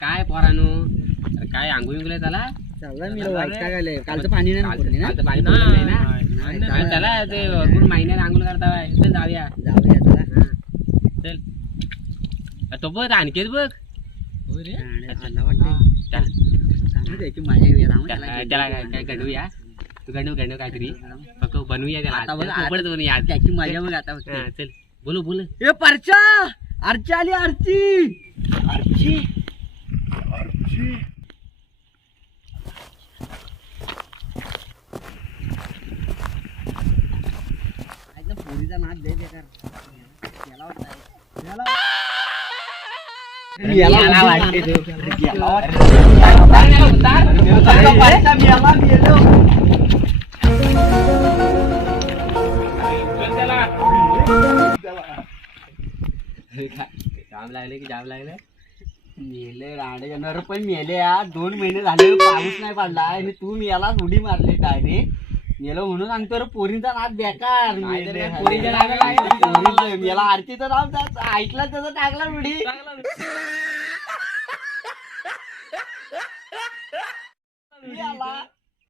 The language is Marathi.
काय पोरानो अरे काय आंघोळ बिंगोळ झाला चालला मी वैतागले कालचं पाणी नाही पडले ना कालचं पाणी पडलं नाही ना नाही, चला ते भरपूर महिन्यात आंघोळ करता चल जाऊया जाऊया चला चल तो बघ आणखीच बघ आला वाटतं चांगलं द्यायची मजा येऊया राहून त्याला काय गंडूया तू गंडू काहीतरी फक्त बनवूया त्याला आता बघ, पोपट बनवूया त्याची मजा बघ आता फक्त. हा, चल बोलो बोल ए परचा आरची आली आरची आरची पोरीचा नाच दे बेकार याला वाटतं याला वाटते तू याला जाम लागले की जाम लागले मेले राडे येणार पण मेले यार 2 महिने झाले पाऊस नाही पडला आणि तू मेला उडी मारली डायरेक्ट मेलो म्हणून सांगतो रे पोरींचा नाच बेकार पोरीच्या नादाला मेला आरतीचं नाव ऐकलं त्याचं टाकला उडी याला